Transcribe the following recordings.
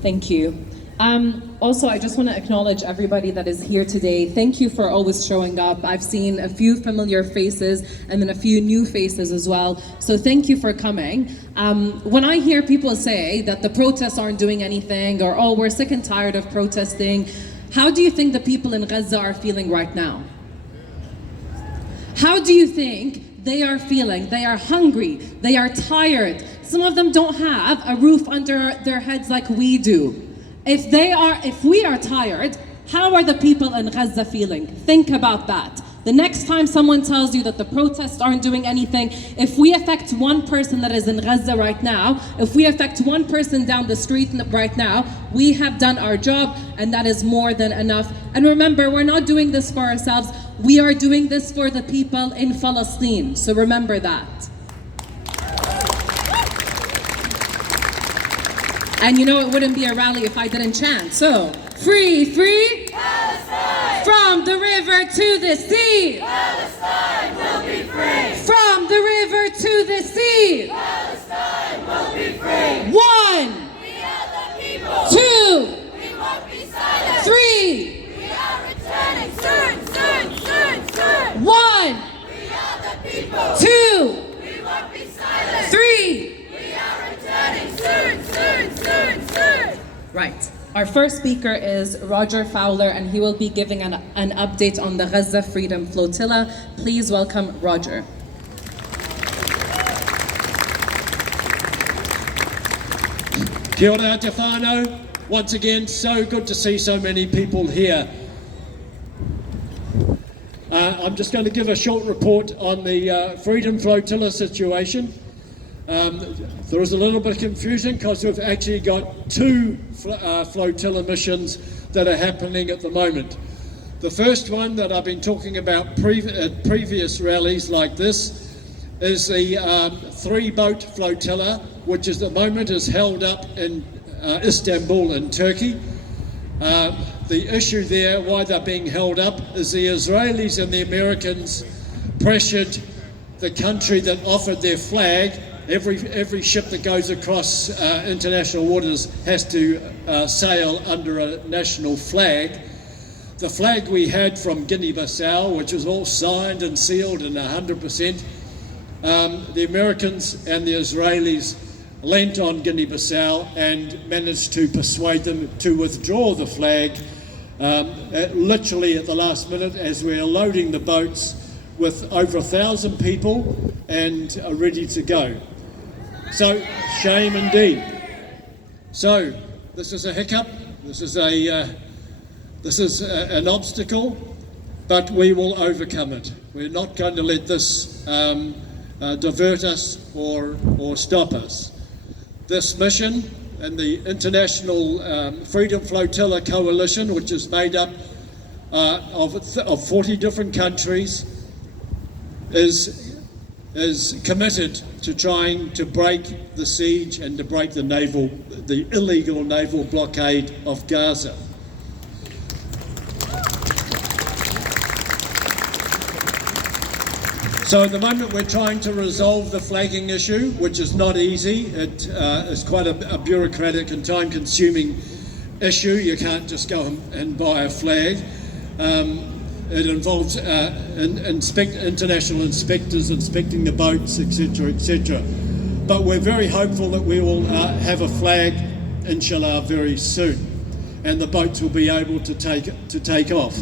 Thank you. Also, I just want to acknowledge everybody that is here today. Thank you for always showing up. I've seen a few familiar faces and then a few new faces as well. So thank you for coming. When I hear people say that the protests aren't doing anything or, oh, we're sick and tired of protesting, how do you think the people in Gaza are feeling right now? How do you think they are feeling? They are hungry, they are tired. Some of them don't have a roof under their heads like we do. If we are tired, how are the people in Gaza feeling? Think about that. The next time someone tells you that the protests aren't doing anything, if we affect one person that is in Gaza right now, if we affect one person down the street right now, we have done our job, and that is more than enough. And remember, we're not doing this for ourselves. We are doing this for the people in Palestine. So remember that. And you know it wouldn't be a rally if I didn't chant. So, free, free Palestine! From the river to the sea! Palestine will be free! From the river to the sea! Palestine will be free! 1, We are the people! 2, We won't be silent! 3, We are returning soon, soon, soon, soon! 1, We are the people! 2, We won't be silent! 3. We are returning soon, soon, soon, soon! Right. Our first speaker is Roger Fowler, and he will be giving an update on the Gaza Freedom Flotilla. Please welcome Roger. Kia ora te whānau. Once again, so good to see so many people here. I'm just going to give a short report on the Freedom Flotilla situation. There is a little bit of confusion because we've actually got two flotilla missions that are happening at the moment. The first one that I've been talking about at previous rallies like this is the 3-boat flotilla, which at the moment is held up in Istanbul in Turkey. The issue there, why they're being held up, is the Israelis and the Americans pressured the country that offered their flag. Every ship that goes across international waters has to sail under a national flag. The flag we had from Guinea-Bissau, which was all signed and sealed and 100%, the Americans and the Israelis lent on Guinea-Bissau and managed to persuade them to withdraw the flag literally at the last minute as we're loading the boats with over 1,000 people and are ready to go. So, shame indeed. So, this is a hiccup, this is an obstacle, but we will overcome it. We're not going to let this divert us or stop us. This mission and the International Freedom Flotilla Coalition, which is made up of 40 different countries, is committed to trying to break the siege and to break the illegal naval blockade of Gaza. So at the moment we're trying to resolve the flagging issue, which is not easy. It is quite a bureaucratic and time-consuming issue. You can't just go and buy a flag. It involves international inspectors inspecting the boats, etc., etc. But we're very hopeful that we will have a flag, inshallah, very soon, and the boats will be able to take off.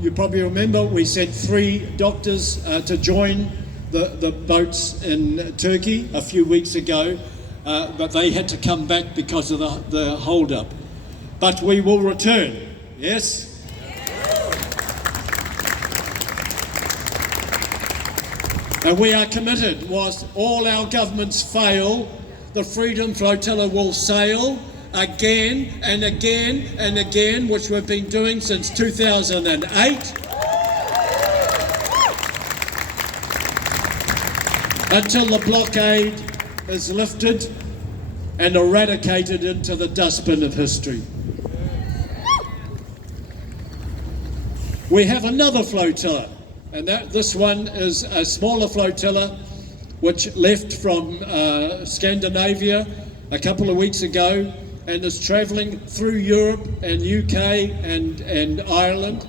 You probably remember we sent 3 doctors to join the boats in Turkey a few weeks ago, but they had to come back because of the hold-up. But we will return, yes? And we are committed. Whilst all our governments fail, the Freedom Flotilla will sail again and again and again, which we've been doing since 2008, until the blockade is lifted and eradicated into the dustbin of history. We have another flotilla, and this one is a smaller flotilla which left from Scandinavia a couple of weeks ago and is travelling through Europe and UK and Ireland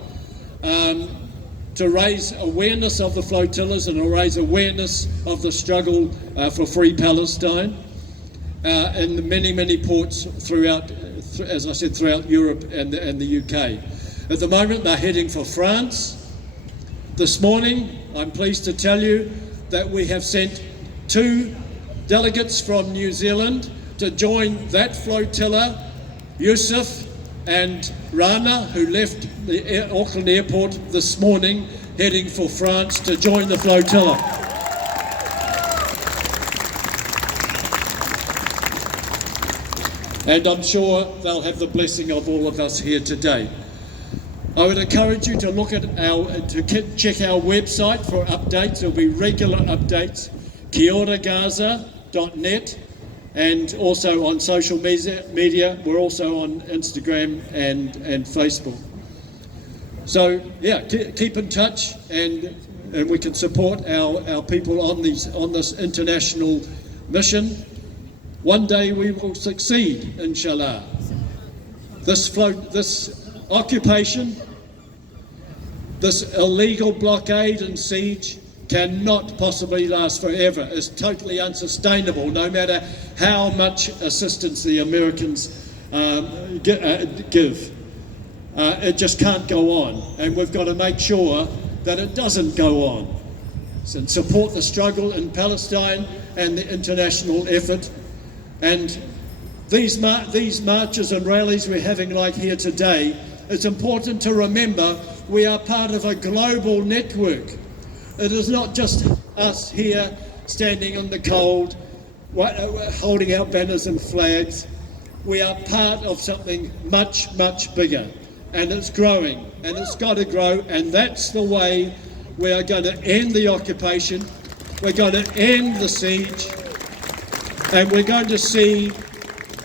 to raise awareness of the flotillas and to raise awareness of the struggle for free Palestine in the many ports throughout, as I said, throughout Europe and the UK. At the moment they're heading for France. This morning I'm pleased to tell you that we have sent 2 delegates from New Zealand to join that flotilla, Yusuf and Rana, who left the Auckland airport this morning heading for France to join the flotilla. And I'm sure they'll have the blessing of all of us here today. I would encourage you to look at check our website for updates. There'll be regular updates, kioragaza.net, and also on social media. We're also on Instagram and Facebook. So yeah, keep in touch, and we can support our people on this international mission. One day we will succeed, inshallah. This occupation, this illegal blockade and siege cannot possibly last forever. It's totally unsustainable, no matter how much assistance the Americans give. It just can't go on, and we've got to make sure that it doesn't go on. And support the struggle in Palestine and the international effort. And these marches and rallies we're having like here today, it's important to remember we are part of a global network. It is not just us here standing in the cold, holding our banners and flags. We are part of something much bigger, and it's growing, and it's got to grow, and that's the way we are going to end the occupation, we're going to end the siege, and we're going to see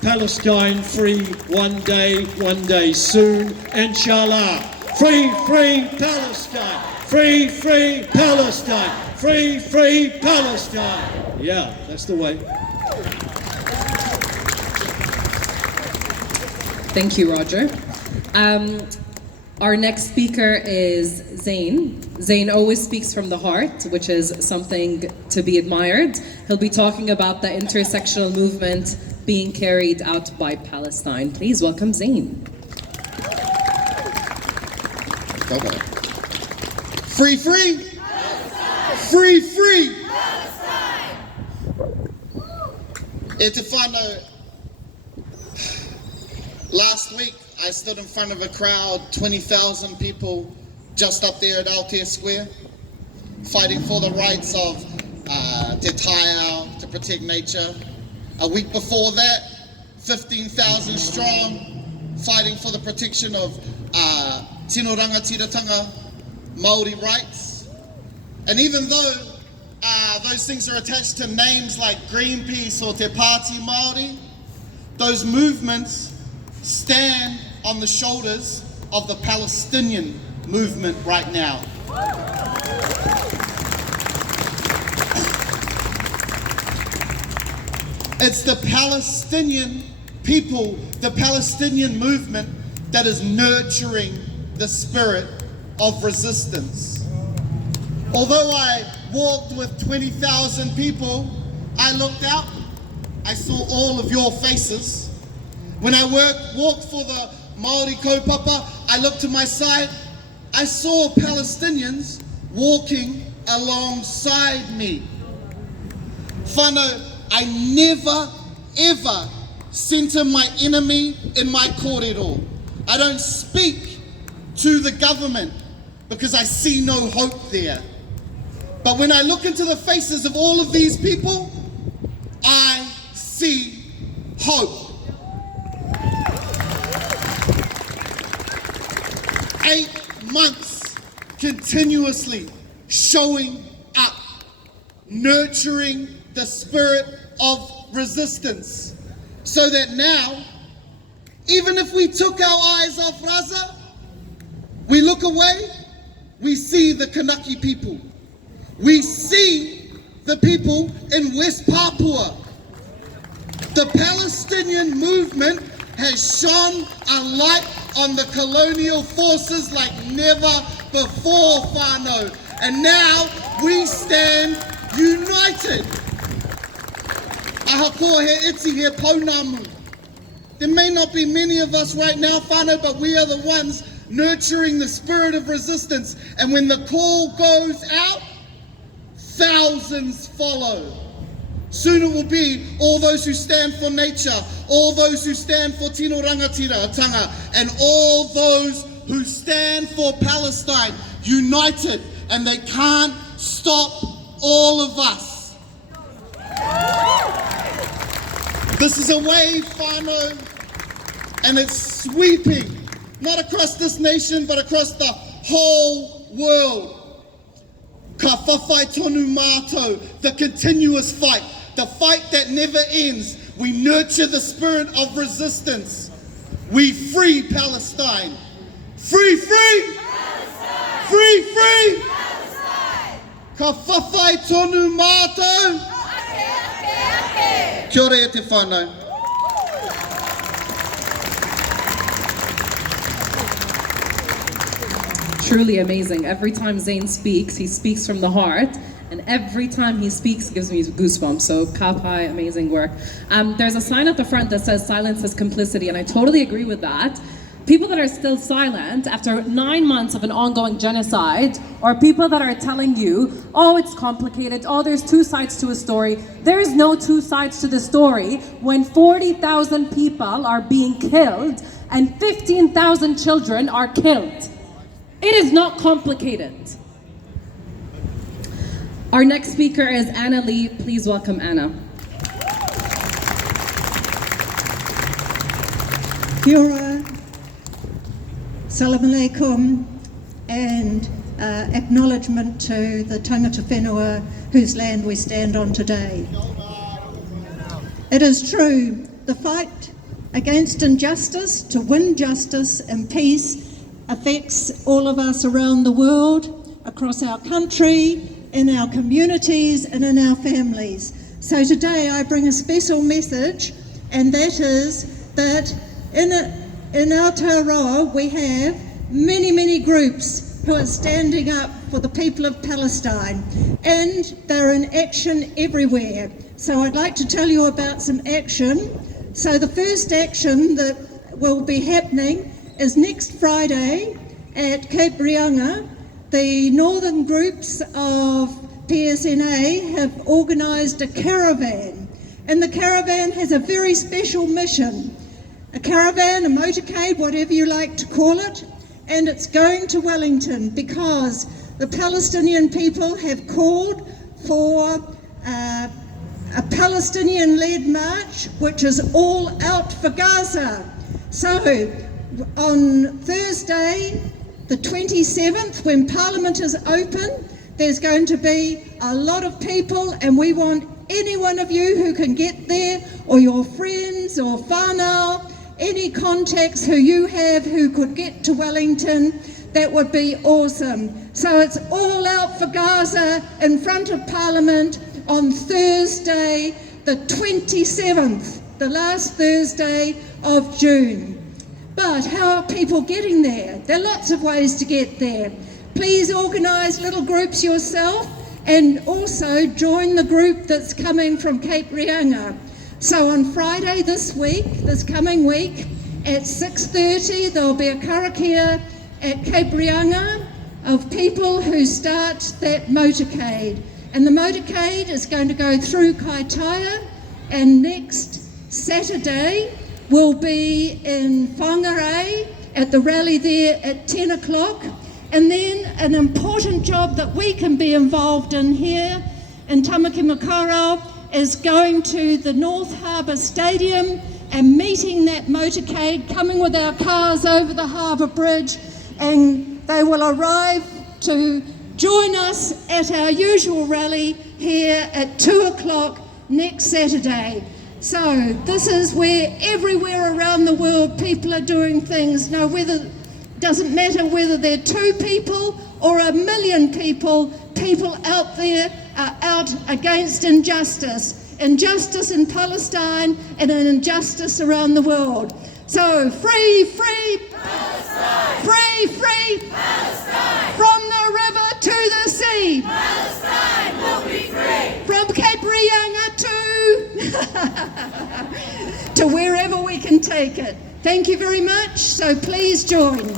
Palestine free one day soon, inshallah. Free Palestine! Free Palestine! Free Palestine! Yeah, that's the way. Thank you, Roger. Our next speaker is Zain. Zain always speaks from the heart, which is something to be admired. He'll be talking about the intersectional movement being carried out by Palestine. Please welcome Zain. Free! Palestine! Free! Palestine! Etifano, last week I stood in front of a crowd, 20,000 people just up there at Aotea Square, fighting for the rights of Te Taiao, to protect nature. A week before that, 15,000 strong, fighting for the protection of Tino Rangatiratanga Māori rights. And even though those things are attached to names like Greenpeace or Te Pāti Māori, those movements stand on the shoulders of the Palestinian movement right now. It's the Palestinian people, the Palestinian movement that is nurturing the spirit of resistance. Although I walked with 20,000 people, I looked out, I saw all of your faces. When I walked for the Māori kaupapa, I looked to my side, I saw Palestinians walking alongside me. Whānau, I never, ever center my enemy in my kōrero. I don't speak to the government because I see no hope there. But when I look into the faces of all of these people, I see hope. 8 months continuously showing up, nurturing the spirit of resistance, so that now, even if we took our eyes off Raza, we look away, we see the Kanaki people. We see the people in West Papua. The Palestinian movement has shone a light on the colonial forces like never before, whānau. And now we stand united. Ahakoa he iti he paunamu. There may not be many of us right now, whānau, but we are the ones nurturing the spirit of resistance. And when the call goes out, thousands follow. Soon it will be all those who stand for nature, all those who stand for tino rangatira, and all those who stand for Palestine, united, and they can't stop all of us. This is a wave, whānau, and it's sweeping, not across this nation, but across the whole world. Ka whawhai tonu mātou, the continuous fight, the fight that never ends. We nurture the spirit of resistance. We free Palestine. Free, free! Palestine! Free, free! Palestine! Ka whawhai tonu mātou. Kia ora e te whānau. Truly amazing. Every time Zane speaks, he speaks from the heart. And every time he speaks, it gives me goosebumps. So kapai, amazing work. There's a sign at the front that says silence is complicity, and I totally agree with that. People that are still silent after 9 months of an ongoing genocide, or people that are telling you, oh, it's complicated, oh, there's two sides to a story. There is no two sides to the story when 40,000 people are being killed and 15,000 children are killed. It is not complicated. Our next speaker is Anna Lee. Please welcome Anna. Kia ora, salam alaikum, and acknowledgement to the tangata whenua whose land we stand on today. It is true, the fight against injustice to win justice and peace affects all of us around the world, across our country, in our communities and in our families. So today I bring a special message, and that is that in Aotearoa we have many groups who are standing up for the people of Palestine, and they're in action everywhere. So I'd like to tell you about some action. So the first action that will be happening is next Friday at Cape Reinga. The northern groups of PSNA have organised a caravan, and the caravan has a very special mission. A caravan, a motorcade, whatever you like to call it, and it's going to Wellington because the Palestinian people have called for a Palestinian-led march, which is all out for Gaza. So on Thursday, the 27th, when Parliament is open, there's going to be a lot of people, and we want any one of you who can get there, or your friends or whānau, any contacts who you have who could get to Wellington, that would be awesome. So it's all out for Gaza in front of Parliament on Thursday, the 27th, the last Thursday of June. But how are people getting there? There are lots of ways to get there. Please organise little groups yourself and also join the group that's coming from Cape Reinga. So on Friday this coming week, at 6:30 there'll be a karakia at Cape Reinga of people who start that motorcade. And the motorcade is going to go through Kaitaia, and next Saturday will be in Whangarei at the rally there at 10 o'clock. And then an important job that we can be involved in here in Tamaki Makaurau is going to the North Harbour Stadium and meeting that motorcade, coming with our cars over the harbour bridge, and they will arrive to join us at our usual rally here at 2 o'clock next Saturday. So this is where everywhere around the world people are doing things. Doesn't matter whether they're 2 people or 1 million people out there are out against injustice in Palestine and an injustice around the world. So free Palestine! Free Palestine! from the river to the sea, Palestine will be free! from Cape Reinga to wherever we can take it. Thank you very much, so please join.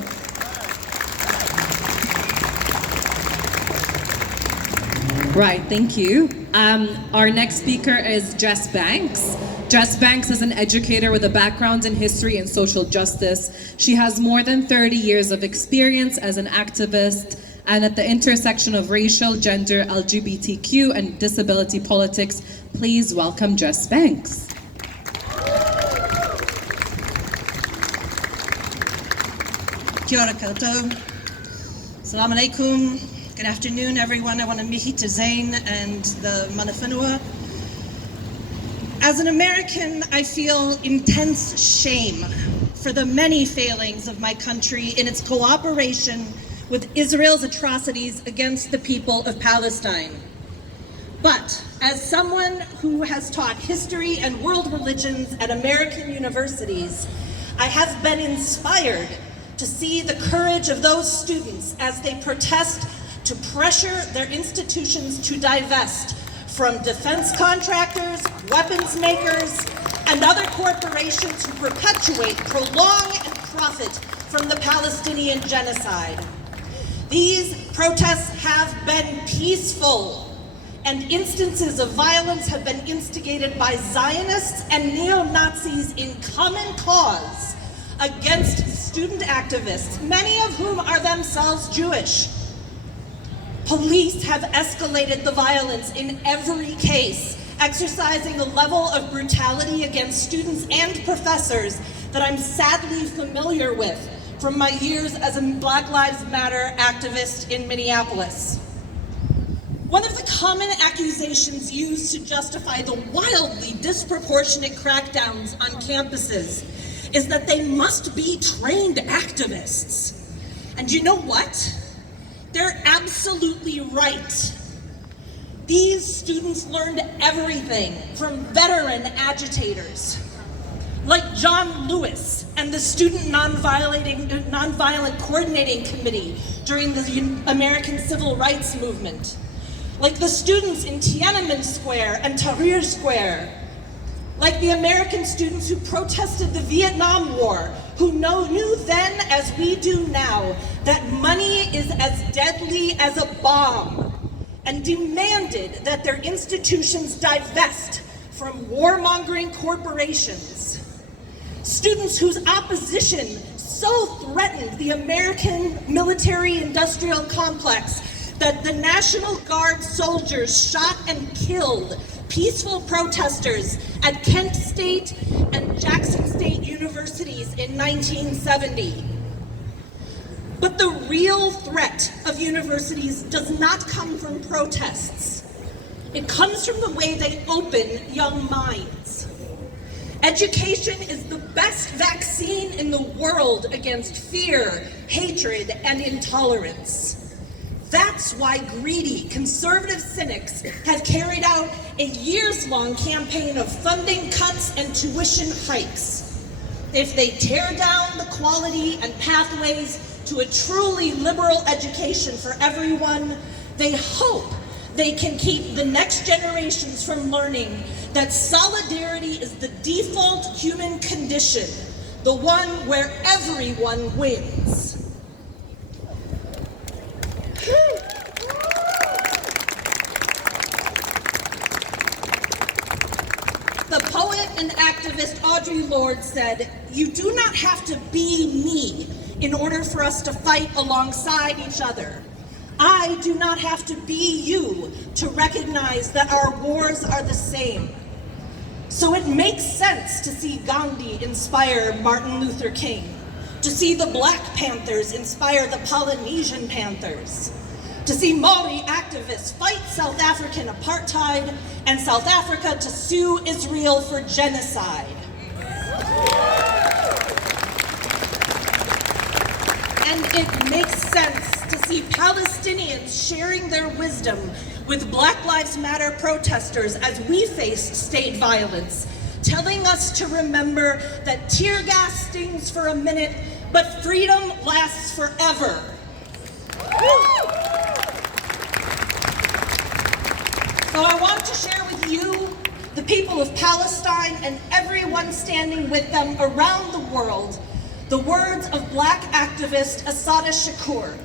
Right, thank you. Our next speaker is Jess Banks. Jess Banks is an educator with a background in history and social justice. She has more than 30 years of experience as an activist and at the intersection of racial, gender, LGBTQ, and disability politics. Please welcome Jess Banks. Kia ora koutou. Assalamu alaikum. Good afternoon, everyone. I want to mihi to Zane and the mana whenua. As an American, I feel intense shame for the many failings of my country in its cooperation with Israel's atrocities against the people of Palestine. But as someone who has taught history and world religions at American universities, I have been inspired to see the courage of those students as they protest to pressure their institutions to divest from defense contractors, weapons makers, and other corporations who perpetuate, prolong, and profit from the Palestinian genocide. These protests have been peaceful, and instances of violence have been instigated by Zionists and neo-Nazis in common cause against student activists, many of whom are themselves Jewish. Police have escalated the violence in every case, exercising a level of brutality against students and professors that I'm sadly familiar with from my years as a Black Lives Matter activist in Minneapolis. One of the common accusations used to justify the wildly disproportionate crackdowns on campuses is that they must be trained activists. And you know what? They're absolutely right. These students learned everything from veteran agitators, like John Lewis and the Student Nonviolent Coordinating Committee during the American Civil Rights Movement, like the students in Tiananmen Square and Tahrir Square, like the American students who protested the Vietnam War, who knew then as we do now that money is as deadly as a bomb, and demanded that their institutions divest from warmongering corporations. Students whose opposition so threatened the American military-industrial complex that the National Guard soldiers shot and killed peaceful protesters at Kent State and Jackson State universities in 1970. But the real threat of universities does not come from protests. It comes from the way they open young minds. Education is the best vaccine in the world against fear, hatred, and intolerance. That's why greedy, conservative cynics have carried out a years-long campaign of funding cuts and tuition hikes. if they tear down the quality and pathways to a truly liberal education for everyone, they hope they can keep the next generations from learning that solidarity is the default human condition, the one where everyone wins. The poet and activist Audre Lorde said, "You do not have to be me in order for us to fight alongside each other. I do not have to be you to recognize that our wars are the same." So it makes sense to see Gandhi inspire Martin Luther King, to see the Black Panthers inspire the Polynesian Panthers, to see Maori activists fight South African apartheid and South Africa to sue Israel for genocide. And it makes sense to see Palestinians sharing their wisdom with Black Lives Matter protesters as we face state violence, telling us to remember that tear gas stings for a minute, but freedom lasts forever. So I want to share with you, the people of Palestine, and everyone standing with them around the world, the words of Black activist Assata Shakur.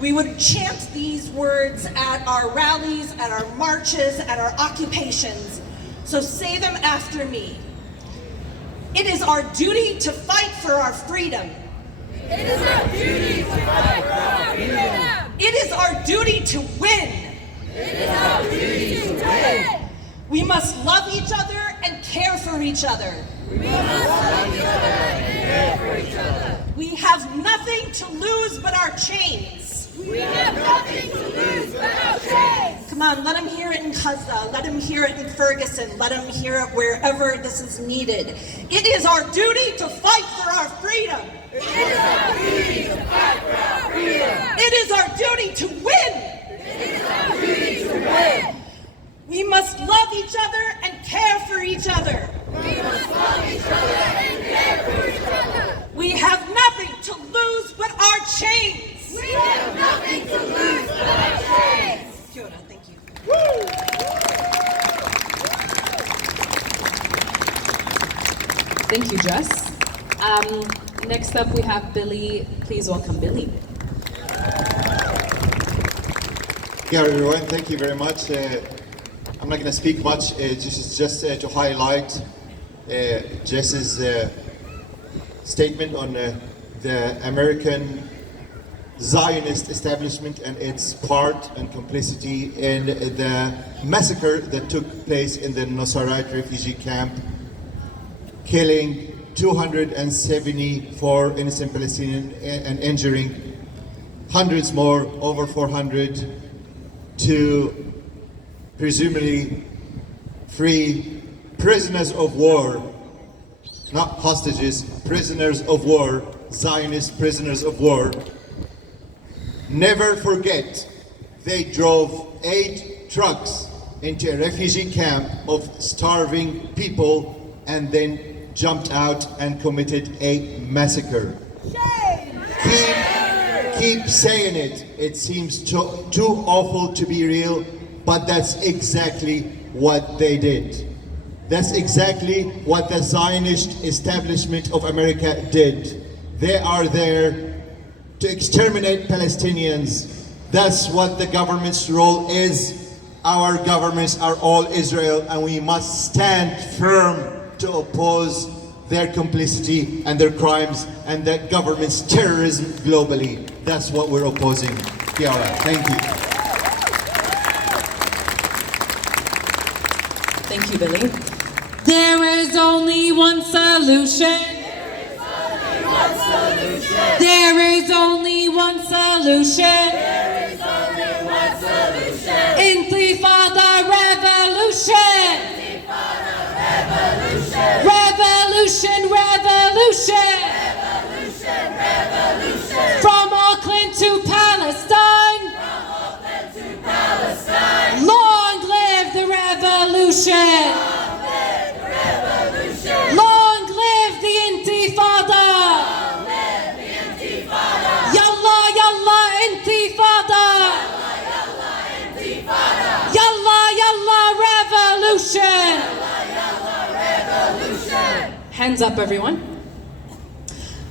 We would chant these words at our rallies, at our marches, at our occupations. So say them after me. It is our duty to fight for our freedom. It is our duty to fight for our freedom. It is our duty to win. It is our duty to win. We must love each other and care for each other. We must love each other and care for each other. We have nothing to lose but our chains. We have nothing to lose but our chains. Come on, let them hear it in Kaza, let them hear it in Ferguson, let them hear it wherever this is needed. It is our duty to fight for our freedom. It is our duty to fight for our freedom. It is our duty to win. It is our duty to win. We must love each other and care for each other. We must love each other and care for each other. We have nothing to lose but our chains. We have nothing to lose but our chains. Kia ora, thank you. Thank you, Jess. Next up, we have Billy. Please welcome Billy. Yeah, everyone, thank you very much. I'm not going to speak much, just to highlight Jess's statement on the American Zionist establishment and its part and complicity in the massacre that took place in the Nusayrat refugee camp, killing 274 innocent Palestinians and injuring hundreds more, over 400, to presumably free prisoners of war, not hostages, prisoners of war, Zionist prisoners of war. Never forget, they drove 8 trucks into a refugee camp of starving people and then jumped out and committed a massacre. Keep saying it. It seems too awful to be real, but that's exactly what they did. That's exactly what the Zionist establishment of America did. They are there to exterminate Palestinians. That's what the government's role is. Our governments are all Israel, and we must stand firm to oppose their complicity and their crimes and the government's terrorism globally. That's what we're opposing. Kia ora. Thank you. Thank you, Billy. There is only one solution. There is only one solution. There is only one solution. Intifada revolution. Intifada revolution. Revolution, revolution. Revolution, revolution. From Auckland to Palestine. From Auckland to Palestine. Long live the revolution. Long live the revolution. Long live the Intifada. Hands up, everyone.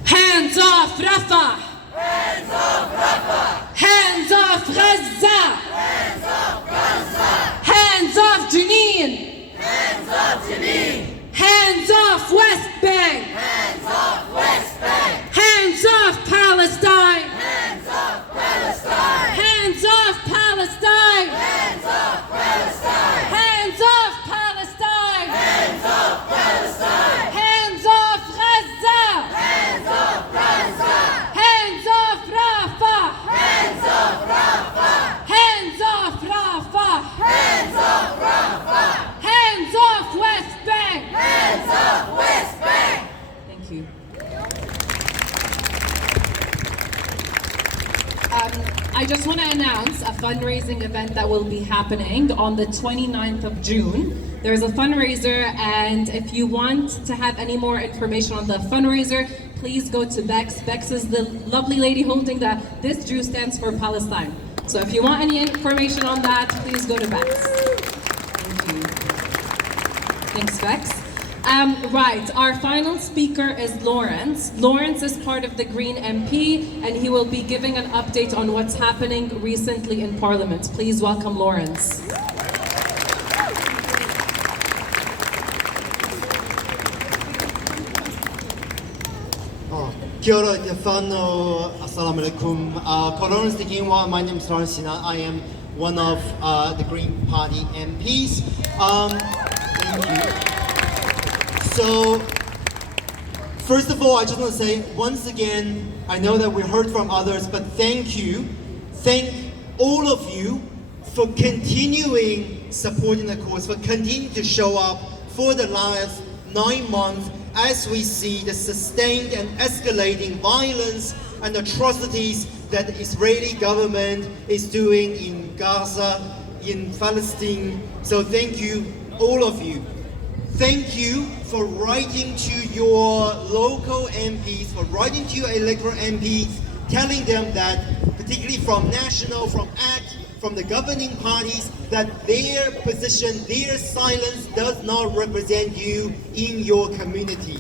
Hands off Rafah! Hands off Rafah! Hands off Gaza! Hands off Gaza! Hands off Jenin! Hands off Jenin! Hands off West Bank! Hands off West Bank! Hands off Palestine! Hands off Palestine! Hands off Palestine! Hands off Palestine! Hands off Palestine! Hands off Palestine! Hands off Gaza! Hands off Gaza! Hands off Rafah! Hands off Rafah! Hands off Rafah! Hands off Rafah! Hands off West Bank! Hands off West Bank! Thank you. I just want to announce a fundraising event that will be happening on the 29th of June. There's a fundraiser, and if you want to have any more information on the fundraiser, please go to Bex. Bex is the lovely lady holding this Jew stands for Palestine. So if you want any information on that, please go to Bex. Thank you. Thanks, Bex. Right, our final speaker is Lawrence. Lawrence is part of the Green MP, and he will be giving an update on what's happening recently in Parliament. Please welcome Lawrence. Kia ora, te whānau, assalamu alaikum. Lawrence speaking. My name is Lawrence Sina. I am one of the Green Party MPs. Thank you. So, first of all, I just want to say, once again, I know that we heard from others, but thank you. Thank all of you for continuing supporting the cause, for continuing to show up for the last 9 months as we see the sustained and escalating violence and atrocities that the Israeli government is doing in Gaza, in Palestine. So thank you, all of you. Thank you for writing to your local MPs, for writing to your electoral MPs, telling them that, particularly from national, from ACT, from the governing parties, that their position, their silence does not represent you in your community.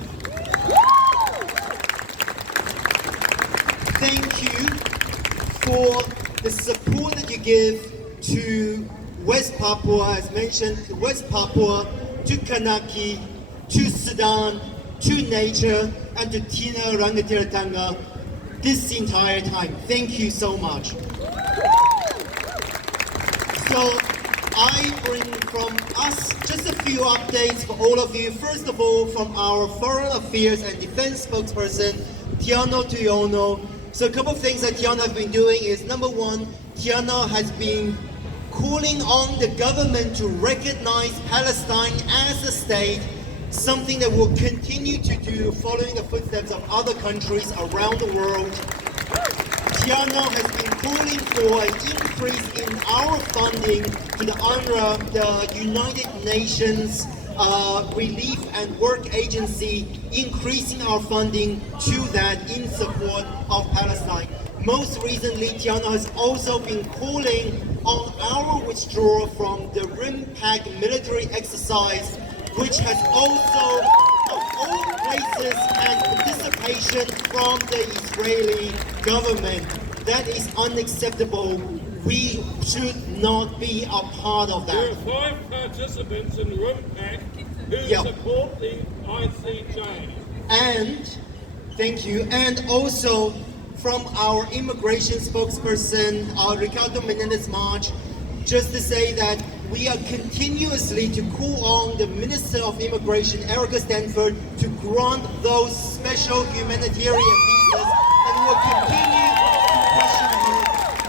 Thank you for the support that you give to West Papua, as mentioned, West Papua, to Kanaki, to Sudan, to nature, and to Tina Rangatiratanga this entire time. Thank you so much. So I bring from us just a few updates for all of you. First of all, from our Foreign Affairs and Defense spokesperson, Tiana Tuyono. So a couple of things that Tiana has been doing is, number one, Tiana has been calling on the government to recognize Palestine as a state, something that we'll continue to do following the footsteps of other countries around the world. Tiana has been calling for an increase in our funding to the UNRWA, the United Nations Relief and Work Agency, increasing our funding to that in support of Palestine. Most recently, Tiana has also been calling on our withdrawal from the RIMPAC military exercise, which has also, of all places, had participation from the Israeli government. That is unacceptable. We should not be a part of that. There are 5 participants in RIMPAC who support the ICJ. And, thank you, and also from our immigration spokesperson, Ricardo Menendez-March, just to say that we are continuously to call on the Minister of Immigration, Erica Stanford, to grant those special humanitarian visas, and we will continue to question her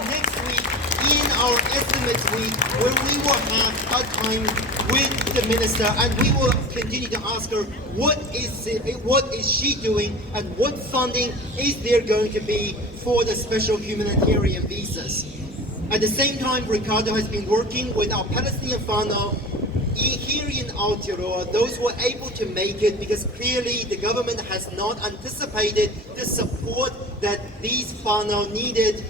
next week in our estimates week, where we will have a time with the minister, and we will continue to ask her what is she doing and what funding is there going to be for the special humanitarian visas. At the same time, Ricardo has been working with our Palestinian whānau here in Aotearoa, those who were able to make it, because clearly the government has not anticipated the support that these whānau needed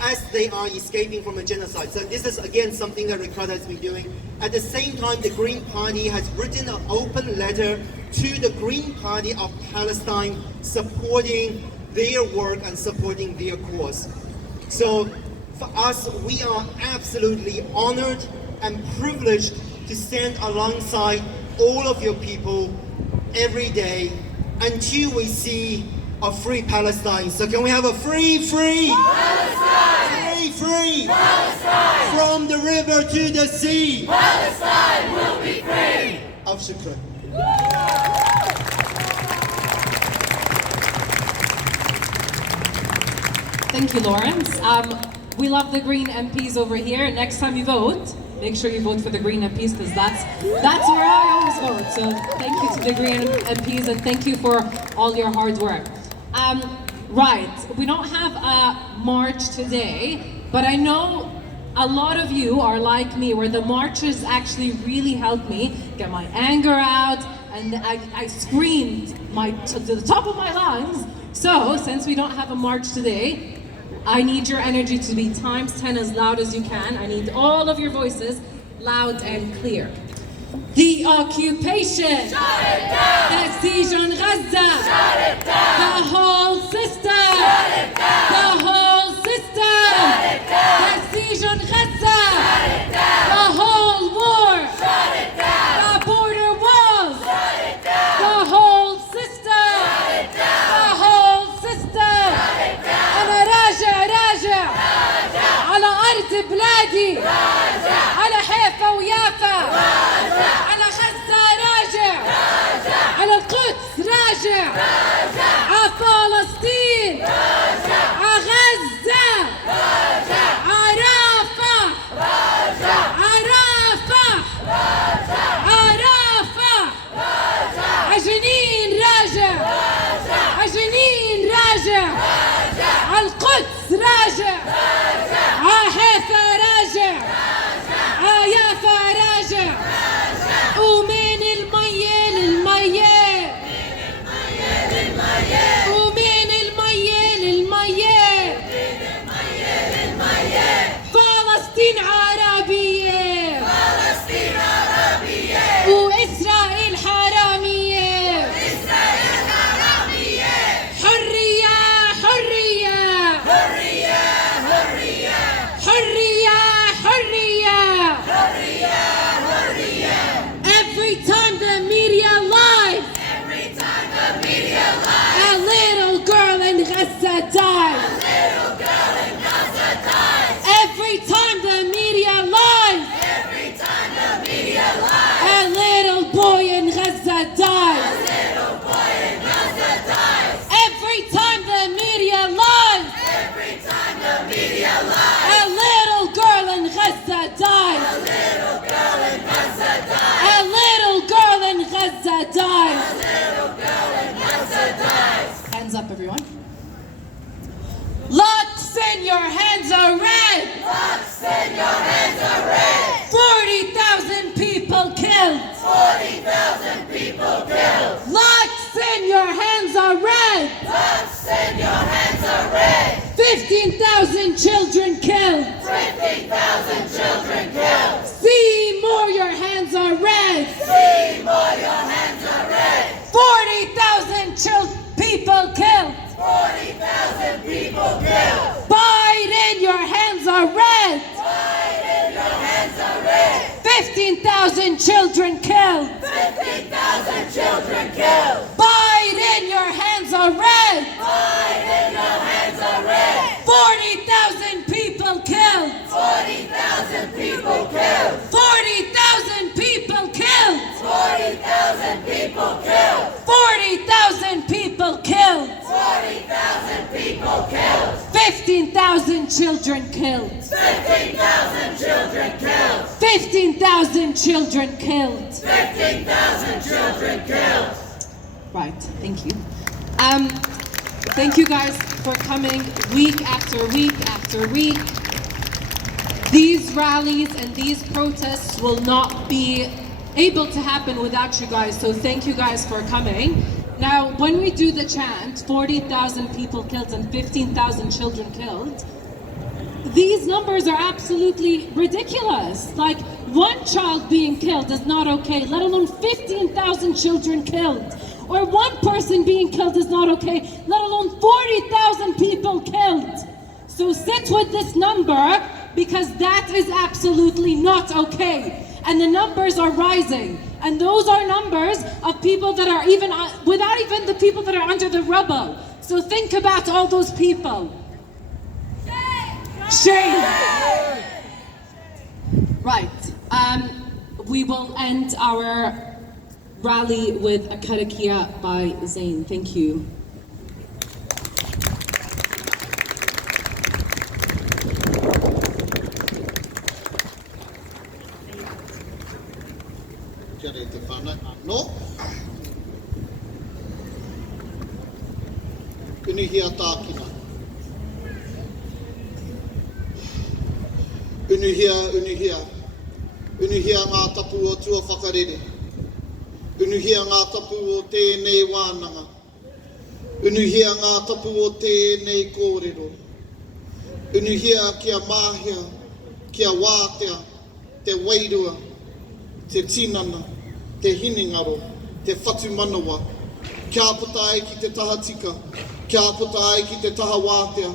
as they are escaping from a genocide. So this is again something that Ricardo has been doing. At the same time, the Green Party has written an open letter to the Green Party of Palestine supporting their work and supporting their cause. So for us, we are absolutely honored and privileged to stand alongside all of your people every day until we see a free Palestine. So can we have a free Palestine? Free Palestine! From the river to the sea, Palestine will be free! Auf Shukran. Thank you, Lawrence. We love the Green MPs over here. Next time you vote, make sure you vote for the Green MPs because that's where I always vote. So thank you to the Green MPs and thank you for all your hard work. Right, we don't have a march today, but I know a lot of you are like me, where the marches actually really helped me get my anger out, and I screamed to the top of my lungs. So, since we don't have a march today, I need your energy to be times 10 as loud as you can. I need all of your voices loud and clear. The occupation! Shut it down! The siege on Gaza! Shut it down! The whole system! Shut it down! The whole system! Shut it down! The siege on Gaza! Shut it down! The whole war! Shut it down! The border walls! Shut it down! The whole system! Shut it down! The whole system! Shut it down! أنا راجع على أرض بلادي، على حيفا ويافا، على غزة راجع، على القدس راجع، على فلسطين، على غزة، على رفح، على رفح، على رفح، على جنين راجع، على جنين راجع، على القدس راجع، على حيفا راجع، على يافا راجع، ومن المية للمية، ومن المية للمية، فلسطين عربية، وإسرائيل حرامية، حرية حرية حرية حرية. Every time the media lies, a little girl in Gaza dies. Every time the media lies, a little boy in Gaza dies. Every time the media lies, a little girl in Gaza dies. A little girl in Gaza dies. Hands up, everyone. Locks in your hands are red. 40,000 people killed. Locks in your hands are red. 15,000 children killed. Seymour, your hands are red. 40,000 people killed. Biden, your hands are red. 15,000 children killed. Biden, your hands are red. 40,000 people killed. 40,000 people killed. 40,000 people killed. 15,000 children killed. 15,000 children killed. Right, thank you. Thank you guys for coming week after week after week. These rallies and these protests will not be able to happen without you guys, so thank you guys for coming. Now, when we do the chant, 40,000 people killed and 15,000 children killed, these numbers are absolutely ridiculous. Like, one child being killed is not okay, let alone 15,000 children killed. Or one person being killed is not okay, let alone 40,000 people killed. So sit with this number, because that is absolutely not okay. And the numbers are rising. And those are numbers of people that are even, without even the people that are under the rubble. So think about all those people. Shame! Right. We will end our rally with a karakia by Zayn. Thank you. No? Unihia tākina. Unihia. Unihia ngā tapu o tua whakarere. Unihia ngā tapu o tēnei wānanga. Unihia ngā tapu o tēnei kōrero. Unihia kia māhia, kia wātea, te wairua, te tinana, te hiningaro, te whatu manawa. Kia puta ai ki te taha tika, kia puta ai ki te taha wātea,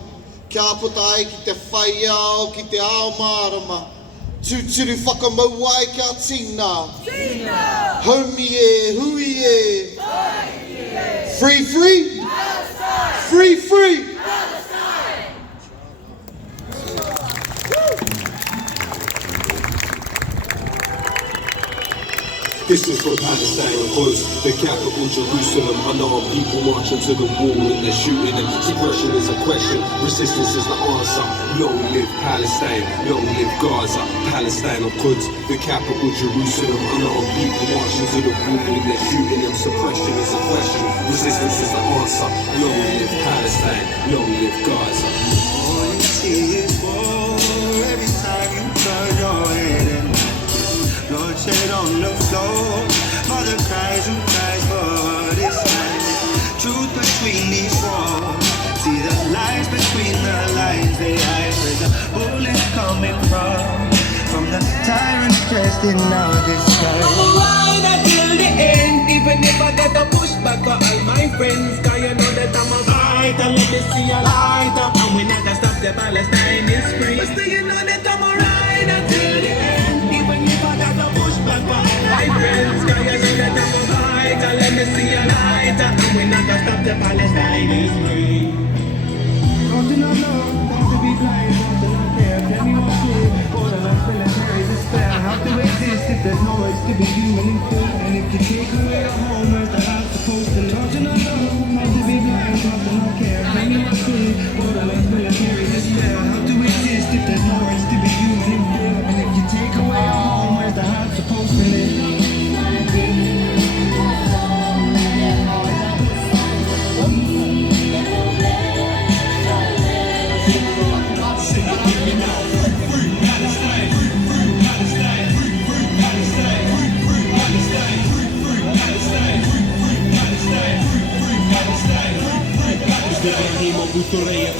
kia puta ai ki te whaiao, ki te ao mārama. Tūturu whakamau ai kia tina. Tina! Haumi e, hui e. Free, free? Palestine! Free, free? This is for Palestine, cause the capital Jerusalem. Unarmed people marching to the wall and they're shooting them. Suppression is a question, resistance is the answer. Long live Palestine, long live Gaza. Palestine of Quds, the capital Jerusalem. Unarmed people marching to the wall and they're shooting them. Suppression is a question, resistance is the answer. Long live Palestine, long live Gaza. All you see is war every time you turn your head and bloodshed on the floor. Mother cries, who cries for this land? Truth between these walls. See the lies between the lines. They hide where the bullets coming from the tyrants dressed in our disguise. I'm a ride until the end, even if I get a pushback for all my friends. Cause you know that I'm a fighter, let me see a lighter. And we never stop the Palestine is free. But still you know that I'm a ride until the end, even if I got a pushback for all my friends. Cause you know that I'm a fighter, let me see a lighter. And we never stop the Palestine is free. How to not know, how to be blind, how to not care. Tell me what's true, all the love military despair. How to exist if there's no words to be human and free? And if you take away your home, where's the house supposed to live? How to not know, how to be blind, how to not care. Tell me what's true, all the love military despair. How to exist if there's no words to be human and free? And if you take away your home, where's the house supposed to live?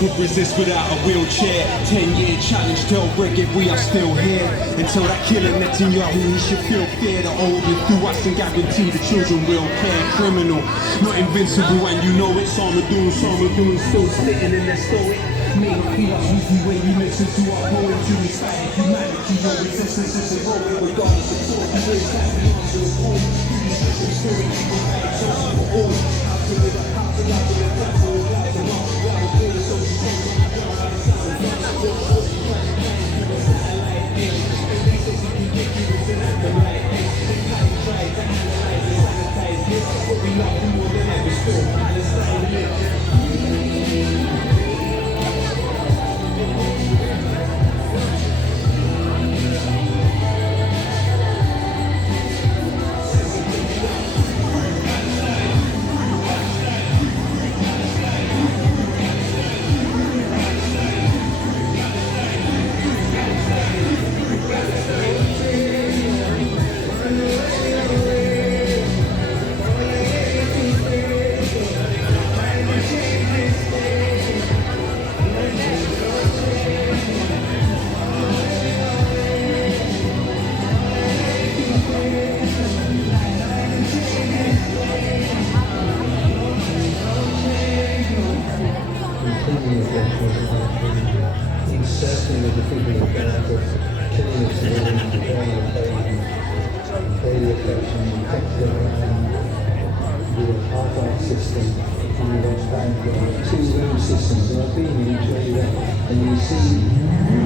Could resist without a wheelchair. 10-year challenge, tell Reggae we are still here. Until that killer Netanyahu, he should feel fear. The old will through us and guarantee the children will care. Criminal, not invincible, and you know it's Armadoon, still sitting in their story. May not feel us weekly when you listen to our poetry. Inspired humanity, your resistance is evolving regardless of thought. Place that the answer is home. Through the social spirit, you can fight it for all. How to live a how to live a platform, life and all. inserting of the people who go out of killing of civilians, preparing of babies, daily affection, infected around the apartheid system in the West Bank, two room systems, and I've been in each area, and you see